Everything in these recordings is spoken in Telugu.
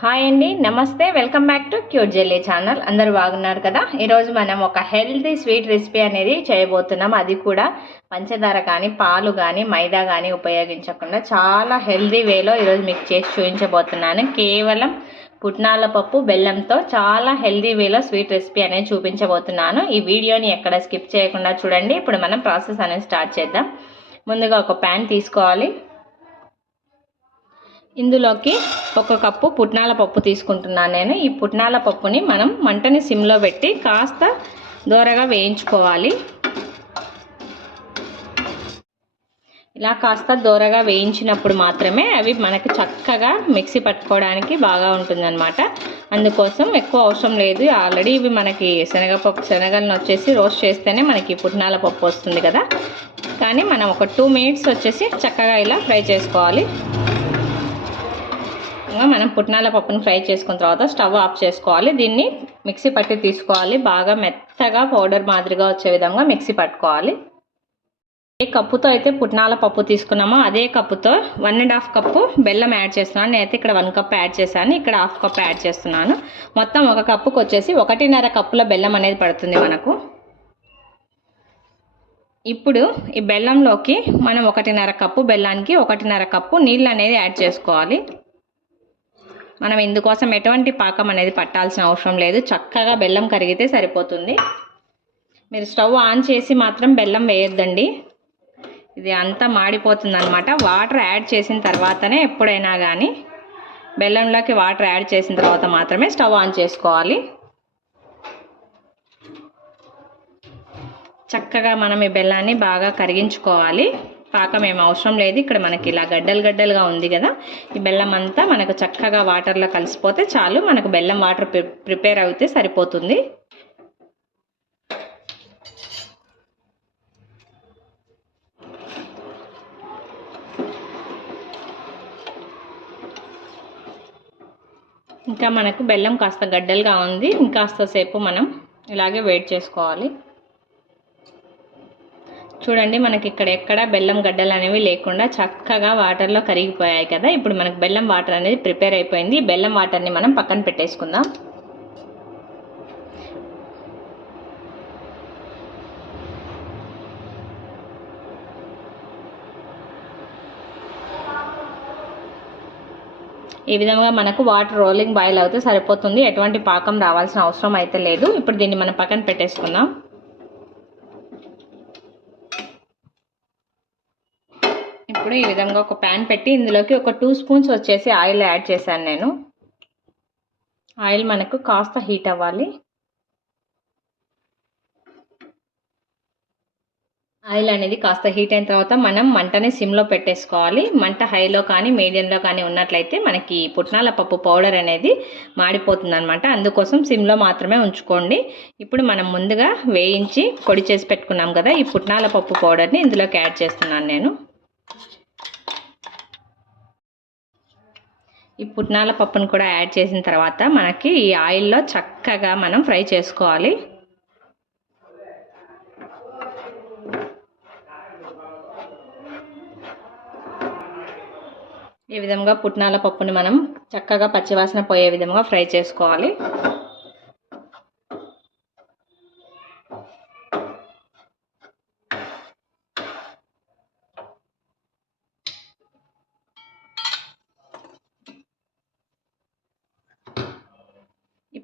హాయ్ అండి నమస్తే welcome back to cute jelly channel. అందరూ బాగున్నారు కదా? ఈరోజు మనం ఒక హెల్తీ స్వీట్ రెసిపీ అనేది చేయబోతున్నాం. అది కూడా పంచదార కానీ పాలు కానీ మైదా కానీ ఉపయోగించకుండా చాలా హెల్తీ వేలో ఈరోజు మీకు చేసి చూపించబోతున్నాను. కేవలం పుట్నాల పప్పు బెల్లంతో చాలా హెల్తీ వేలో స్వీట్ రెసిపీ అనేది చూపించబోతున్నాను. ఈ వీడియోని ఎక్కడ స్కిప్ చేయకుండా చూడండి. ఇప్పుడు మనం ప్రాసెస్ అనేది స్టార్ట్ చేద్దాం. ముందుగా ఒక ప్యాన్ తీసుకోవాలి. ఇందులోకి ఒక కప్పు పుట్నాల పప్పు తీసుకుంటున్నాను నేను. ఈ పుట్నాల పప్పుని మనం మంటని సిమ్లో పెట్టి కాస్త దూరగా వేయించుకోవాలి. ఇలా కాస్త దూరగా వేయించినప్పుడు మాత్రమే అవి మనకి చక్కగా మిక్సీ పట్టుకోవడానికి బాగా ఉంటుందన్నమాట. అందుకోసం ఎక్కువ అవసరం లేదు. ఆల్రెడీ ఇవి మనకి శనగపప్పు శనగలను వచ్చేసి రోస్ట్ చేస్తేనే మనకి పుట్నాల పప్పు వస్తుంది కదా. కానీ మనం ఒక టూ మినిట్స్ వచ్చేసి చక్కగా ఇలా ఫ్రై చేసుకోవాలి. మనం పుట్నాల పప్పుని ఫ్రై చేసుకున్న తర్వాత స్టవ్ ఆఫ్ చేసుకోవాలి. దీన్ని మిక్సీ పట్టి తీసుకోవాలి. బాగా మెత్తగా పౌడర్ మాదిరిగా వచ్చే విధంగా మిక్సీ పట్టుకోవాలి. ఏ కప్పుతో అయితే పుట్నాల పప్పు తీసుకున్నామో అదే కప్పుతో వన్ అండ్ హాఫ్ కప్పు బెల్లం యాడ్ చేస్తున్నాను. నేనైతే ఇక్కడ వన్ కప్ యాడ్ చేశాను. ఇక్కడ హాఫ్ కప్ యాడ్ చేస్తున్నాను. మొత్తం ఒక కప్పుకి వచ్చేసి ఒకటిన్నర కప్పుల బెల్లం అనేది పడుతుంది మనకు. ఇప్పుడు ఈ బెల్లంలోకి మనం ఒకటిన్నర కప్పు బెల్లానికి ఒకటిన్నర కప్పు నీళ్ళు అనేది యాడ్ చేసుకోవాలి. మనం ఇందుకోసం ఎటువంటి పాకం అనేది పట్టాల్సిన అవసరం లేదు. చక్కగా బెల్లం కరిగితే సరిపోతుంది. మీరు స్టవ్ ఆన్ చేసి మాత్రం బెల్లం వేయొద్దండి. ఇది అంతా మాడిపోతుంది అనమాట వాటర్ యాడ్ చేసిన తర్వాతనే ఎప్పుడైనా కానీ బెల్లంలోకి వాటర్ యాడ్ చేసిన తర్వాత మాత్రమే స్టవ్ ఆన్ చేసుకోవాలి. చక్కగా మనం ఈ బెల్లాన్ని బాగా కరిగించుకోవాలి. పాకం ఏం అవసరం లేదు. ఇక్కడ మనకి ఇలా గడ్డలు గడ్డలుగా ఉంది కదా. ఈ బెల్లం అంతా మనకు చక్కగా వాటర్లో కలిసిపోతే చాలు. మనకు బెల్లం వాటర్ ప్రిపేర్ అయితే సరిపోతుంది. ఇంకా మనకు బెల్లం కాస్త గడ్డలుగా ఉంది. ఇంకాస్త సేపు మనం ఇలాగే వెయిట్ చేసుకోవాలి. చూడండి మనకి ఇక్కడ ఎక్కడ బెల్లం గడ్డలు అనేవి లేకుండా చక్కగా వాటర్లో కరిగిపోయాయి కదా. ఇప్పుడు మనకు బెల్లం వాటర్ అనేది ప్రిపేర్ అయిపోయింది. బెల్లం వాటర్ని మనం పక్కన పెట్టేసుకుందాం. ఈ విధంగా మనకు వాటర్ రోలింగ్ బాయిల్ అవుతే సరిపోతుంది. ఎటువంటి పాకం రావాల్సిన అవసరం అయితే లేదు. ఇప్పుడు దీన్ని మనం పక్కన పెట్టేసుకుందాం. ఇప్పుడు ఈ విధంగా ఒక ప్యాన్ పెట్టి ఇందులోకి ఒక టూ స్పూన్స్ వచ్చేసి ఆయిల్ యాడ్ చేశాను నేను. ఆయిల్ మనకు కాస్త హీట్ అవ్వాలి. ఆయిల్ అనేది కాస్త హీట్ అయిన తర్వాత మనం మంటని సిమ్లో పెట్టేసుకోవాలి. మంట హైలో కానీ మీడియంలో కానీ ఉన్నట్లయితే మనకి పుట్నాల పప్పు పౌడర్ అనేది మాడిపోతుంది అనమాట అందుకోసం సిమ్లో మాత్రమే ఉంచుకోండి. ఇప్పుడు మనం ముందుగా వేయించి పొడి చేసి పెట్టుకున్నాం కదా ఈ పుట్నాల పప్పు పౌడర్ని ఇందులోకి యాడ్ చేస్తున్నాను నేను. ఈ పుట్నాల పప్పును కూడా యాడ్ చేసిన తర్వాత మనకి ఈ ఆయిల్లో చక్కగా మనం ఫ్రై చేసుకోవాలి. ఈ విధంగా పుట్నాల పప్పుని మనం చక్కగా పచ్చివాసన పోయే విధంగా ఫ్రై చేసుకోవాలి.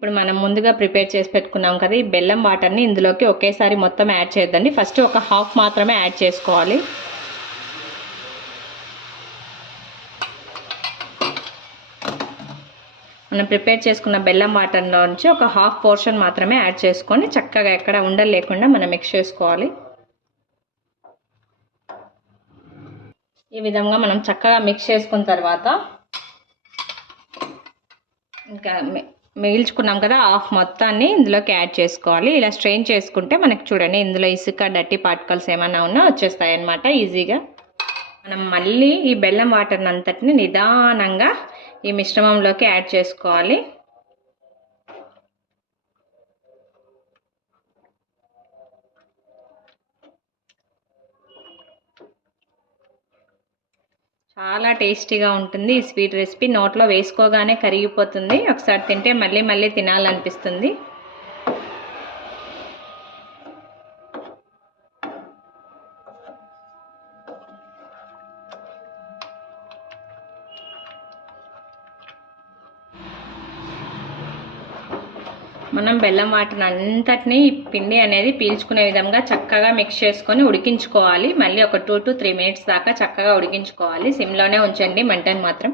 ఇప్పుడు మనం ముందుగా ప్రిపేర్ చేసి పెట్టుకున్నాం కదా ఈ బెల్లం వాటర్ని ఇందులోకి ఒకేసారి మొత్తం యాడ్ చేద్దండి ఫస్ట్ ఒక హాఫ్ మాత్రమే యాడ్ చేసుకోవాలి. మనం ప్రిపేర్ చేసుకున్న బెల్లం వాటర్లో నుంచి ఒక హాఫ్ పోర్షన్ మాత్రమే యాడ్ చేసుకొని చక్కగా ఎక్కడ ఉండలు లేకుండా మనం మిక్స్ చేసుకోవాలి. ఈ విధంగా మనం చక్కగా మిక్స్ చేసుకున్న తర్వాత ఇంకా మిగిల్చుకున్నాం కదా హాఫ్ మొత్తాన్ని ఇందులోకి యాడ్ చేసుకోవాలి. ఇలా స్ట్రెయిన్ చేసుకుంటే మనకి చూడండి ఇందులో ఇసుక డట్టి పార్టికల్స్ ఏమైనా ఉన్నా వచ్చేస్తాయి అనమాట ఈజీగా. మనం మళ్ళీ ఈ బెల్లం వాటర్ని అంతటిని నిదానంగా ఈ మిశ్రమంలోకి యాడ్ చేసుకోవాలి. చాలా టేస్టీగా ఉంటుంది. ఈ స్వీట్ రెసిపీ నోట్లో వేసుకోగానే కరిగిపోతుంది. ఒకసారి తింటే మళ్ళీ మళ్ళీ తినాలనిపిస్తుంది. మనం బెల్లం వాటిని అంతటిని పిండి అనేది పీల్చుకునే విధంగా చక్కగా మిక్స్ చేసుకొని ఉడికించుకోవాలి. మళ్ళీ ఒక టూ టు త్రీ మినిట్స్ దాకా చక్కగా ఉడికించుకోవాలి. సిమ్లోనే ఉంచండి మంటన్ మాత్రం.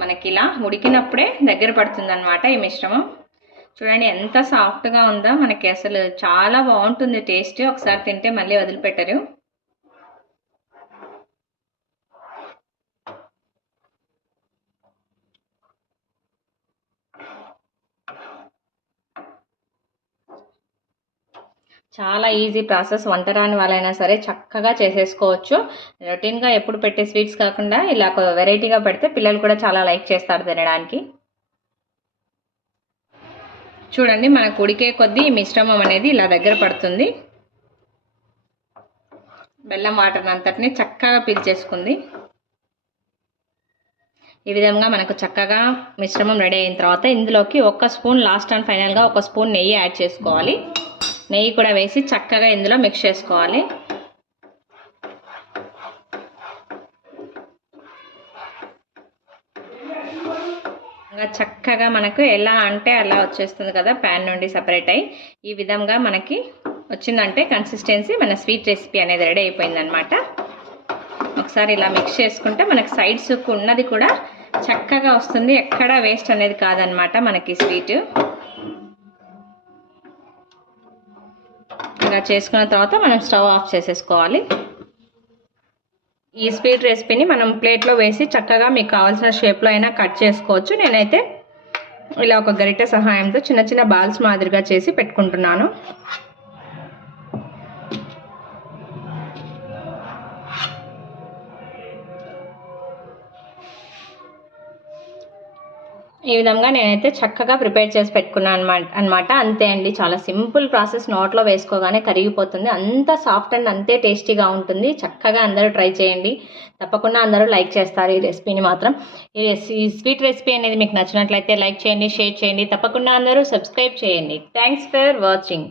మనకి ఇలా ఉడికినప్పుడే దగ్గర పడుతుంది అనమాట ఈ మిశ్రమం. చూడండి ఎంత సాఫ్ట్గా ఉందో మనకి. అసలు చాలా బాగుంటుంది టేస్ట్ ఒకసారి తింటే మళ్ళీ వదిలిపెట్టరు. చాలా ఈజీ ప్రాసెస్ వంట రాని వాళ్ళైనా సరే చక్కగా చేసేసుకోవచ్చు. రొటీన్గా ఎప్పుడు పెట్టే స్వీట్స్ కాకుండా ఇలా వెరైటీగా పెడితే పిల్లలు కూడా చాలా లైక్ చేస్తారు తినడానికి. చూడండి మనకు ఉడికే కొద్దీ ఈ మిశ్రమం అనేది ఇలా దగ్గర పడుతుంది. బెల్లం వాటర్ అంతటిని చక్కగా పీల్చేసుకుంది ఈ విధంగా మనకు చక్కగా మిశ్రమం రెడీ అయిన తర్వాత ఇందులోకి ఒక స్పూన్ లాస్ట్ అండ్ ఫైనల్గా ఒక స్పూన్ నెయ్యి యాడ్ చేసుకోవాలి. నెయ్యి కూడా వేసి చక్కగా ఇందులో మిక్స్ చేసుకోవాలి. ఇంకా చక్కగా మనకు ఎలా అంటే అలా వచ్చేస్తుంది కదా ప్యాన్ నుండి సపరేట్ అయ్యి. ఈ విధంగా మనకి వచ్చిందంటే కన్సిస్టెన్సీ మన స్వీట్ రెసిపీ అనేది రెడీ అయిపోయిందనమాట ఒకసారి ఇలా మిక్స్ చేసుకుంటే మనకి సైడ్స్ ఉన్నది కూడా చక్కగా వస్తుంది. ఎక్కడా వేస్ట్ అనేది కాదనమాట మనకి స్వీట్ ఇలా చేసుకున్న తర్వాత మనం స్టవ్ ఆఫ్ చేసేసుకోవాలి. ఈ స్వీట్ రెసిపీని మనం ప్లేట్లో వేసి చక్కగా మీకు కావాల్సిన షేప్లో అయినా కట్ చేసుకోవచ్చు. నేనైతే ఇలా ఒక గరిటె సహాయంతో చిన్న చిన్న బాల్స్ మాదిరిగా చేసి పెట్టుకుంటున్నాను. ఈ విధంగా నేనైతే చక్కగా ప్రిపేర్ చేసి పెట్టుకున్నాను అనమాట అనమాట. అంతే అండి చాలా సింపుల్ ప్రాసెస్. నోట్లో వేసుకోగానే కరిగిపోతుంది. అంత సాఫ్ట్ అండ్ అంతే టేస్టీగా ఉంటుంది. చక్కగా అందరూ ట్రై చేయండి. తప్పకుండా అందరూ లైక్ చేస్తారు ఈ రెసిపీని మాత్రం. ఈ స్వీట్ రెసిపీ అనేది మీకు నచ్చినట్లయితే లైక్ చేయండి షేర్ చేయండి. తప్పకుండా అందరూ సబ్స్క్రైబ్ చేయండి. Thanks for watching.